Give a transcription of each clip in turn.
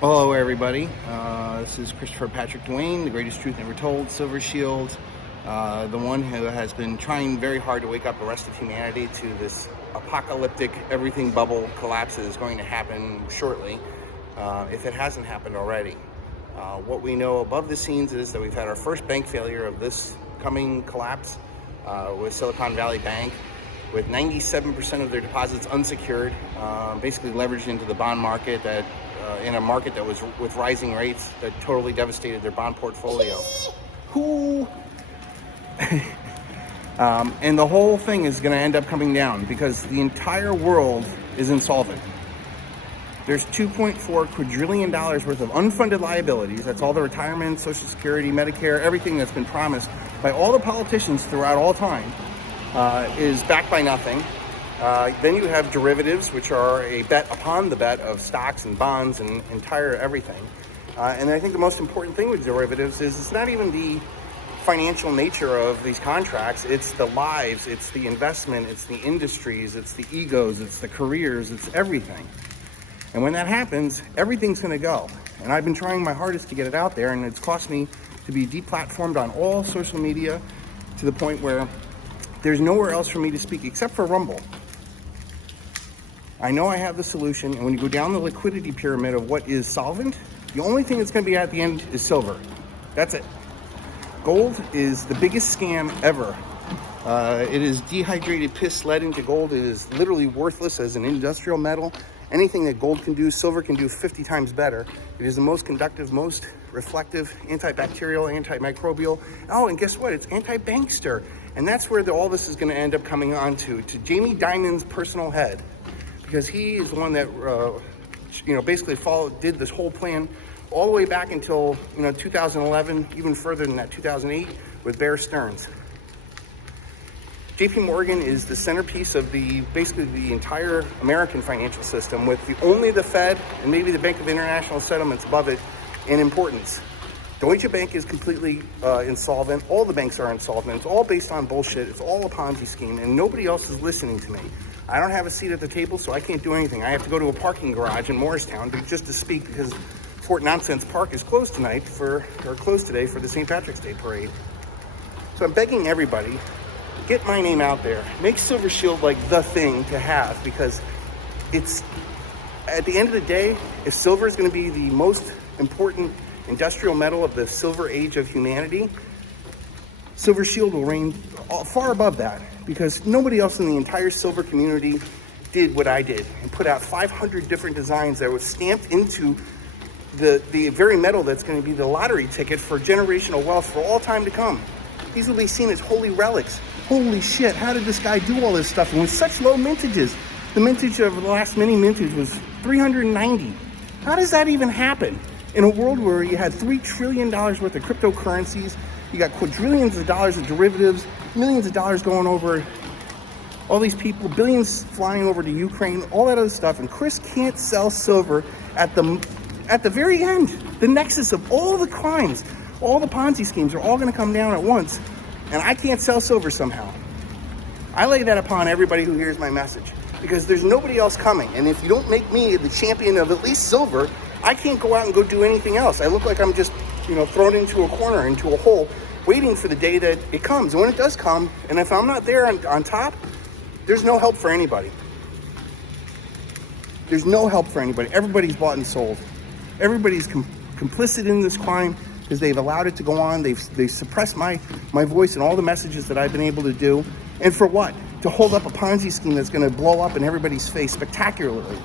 Hello everybody, this is Christopher Patrick Duane, the greatest truth never told, Silvershield, the one who has been trying very hard to wake up the rest of humanity to this apocalyptic everything bubble collapse that is going to happen shortly, if it hasn't happened already. What we know above the scenes is that we've had our first bank failure of this coming collapse with Silicon Valley Bank, with 97% of their deposits unsecured, basically leveraged into the bond market that in a market that was with rising rates that totally devastated their bond portfolio. And the whole thing is going to end up coming down because the entire world is insolvent. There's $2.4 quadrillion worth of unfunded liabilities. That's all the retirement, Social Security, Medicare, everything that's been promised by all the politicians throughout all time is backed by nothing. Then you have derivatives, which are a bet upon the bet of stocks and bonds and entire everything. And I think the most important thing with derivatives is it's not even the financial nature of these contracts. It's the lives, it's the investment, it's the industries, it's the egos, it's the careers, it's everything. And when that happens, everything's going to go. And I've been trying my hardest to get it out there, and it's cost me to be deplatformed on all social media to the point where there's nowhere else for me to speak except for Rumble. I know I have the solution, and when you go down the liquidity pyramid of what is solvent, the only thing that's going to be at the end is silver. That's it. Gold is the biggest scam ever. It is dehydrated piss led into gold. It is literally worthless as an industrial metal. Anything that gold can do, silver can do 50 times better. It is the most conductive, most reflective, antibacterial, antimicrobial. Oh, and guess what? It's anti-bankster. And that's where all this is going to end up coming on to Jamie Dimon's personal head. Because he is the one that, basically did this whole plan all the way back until, 2011, even further than that, 2008, with Bear Stearns. JP Morgan is the centerpiece of basically the entire American financial system, with only the Fed and maybe the Bank of International Settlements above it in importance. Deutsche Bank is completely insolvent. All the banks are insolvent. It's all based on bullshit. It's all a Ponzi scheme, and nobody else is listening to me. I don't have a seat at the table, so I can't do anything. I have to go to a parking garage in Morristown just to speak because Fort Nonsense Park is closed today for the St. Patrick's Day parade. So I'm begging everybody, get my name out there. Make Silvershield like the thing to have, because it's, at the end of the day, if silver is going to be the most important industrial metal of the silver age of humanity, Silvershield will reign far above that, because nobody else in the entire silver community did what I did and put out 500 different designs that were stamped into the very metal that's going to be the lottery ticket for generational wealth for all time to come. These will be seen as holy relics. Holy shit, how did this guy do all this stuff? And with such low mintages, the mintage of the last mini mintage was 390. How does that even happen? In a world where you had $3 trillion worth of cryptocurrencies, you got quadrillions of dollars of derivatives, millions of dollars going over all these people, billions flying over to Ukraine, all that other stuff, and Chris can't sell silver at the very end. The nexus of all the crimes, all the Ponzi schemes are all going to come down at once, and I can't sell silver somehow. I lay that upon everybody who hears my message, because there's nobody else coming, and if you don't make me the champion of at least silver, I can't go out and go do anything else. I look like I'm just, thrown into a corner, into a hole, waiting for the day that it comes. And when it does come, and if I'm not there on top, there's no help for anybody. There's no help for anybody. Everybody's bought and sold. Everybody's complicit in this crime because they've allowed it to go on. They've suppressed my voice and all the messages that I've been able to do. And for what? To hold up a Ponzi scheme that's going to blow up in everybody's face spectacularly.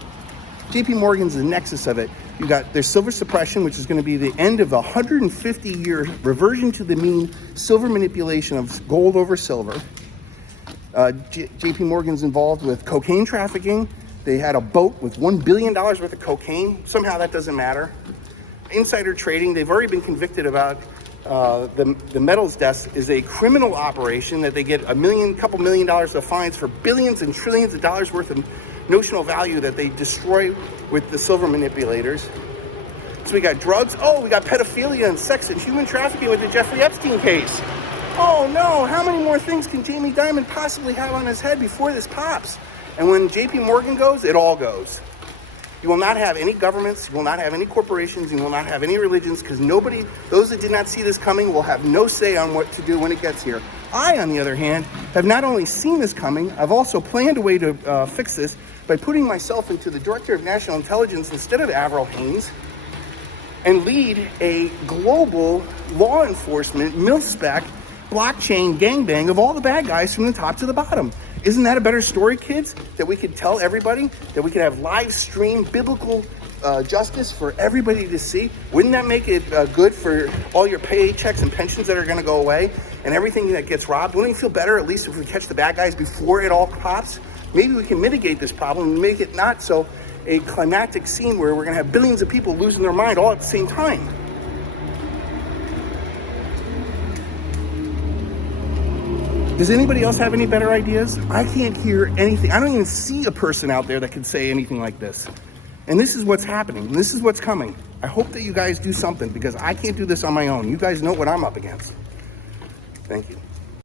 JP Morgan's the nexus of it. There's silver suppression, which is going to be the end of a 150-year reversion to the mean silver manipulation of gold over silver. JP Morgan's involved with cocaine trafficking. They had a boat with $1 billion worth of cocaine. Somehow that doesn't matter. Insider trading, they've already been convicted about the metals desk is a criminal operation that they get couple million dollars of fines for billions and trillions of dollars worth of notional value that they destroy with the silver manipulators. So we got drugs. Oh, we got pedophilia and sex and human trafficking with the Jeffrey Epstein case. Oh no, how many more things can Jamie Dimon possibly have on his head before this pops? And when JP Morgan goes, it all goes. You will not have any governments, you will not have any corporations, you will not have any religions, because nobody, those that did not see this coming, will have no say on what to do when it gets here. I, on the other hand, have not only seen this coming, I've also planned a way to fix this by putting myself into the Director of National Intelligence instead of Avril Haines, and lead a global law enforcement, mil-spec, blockchain gangbang of all the bad guys from the top to the bottom. Isn't that a better story, kids? That we could tell everybody? That we could have live stream biblical justice for everybody to see? Wouldn't that make it good for all your paychecks and pensions that are going to go away and everything that gets robbed? Wouldn't you feel better at least if we catch the bad guys before it all pops? Maybe we can mitigate this problem and make it not so a climactic scene where we're going to have billions of people losing their mind all at the same time. Does anybody else have any better ideas? I can't hear anything. I don't even see a person out there that can say anything like this. And this is what's happening. This is what's coming. I hope that you guys do something, because I can't do this on my own. You guys know what I'm up against. Thank you.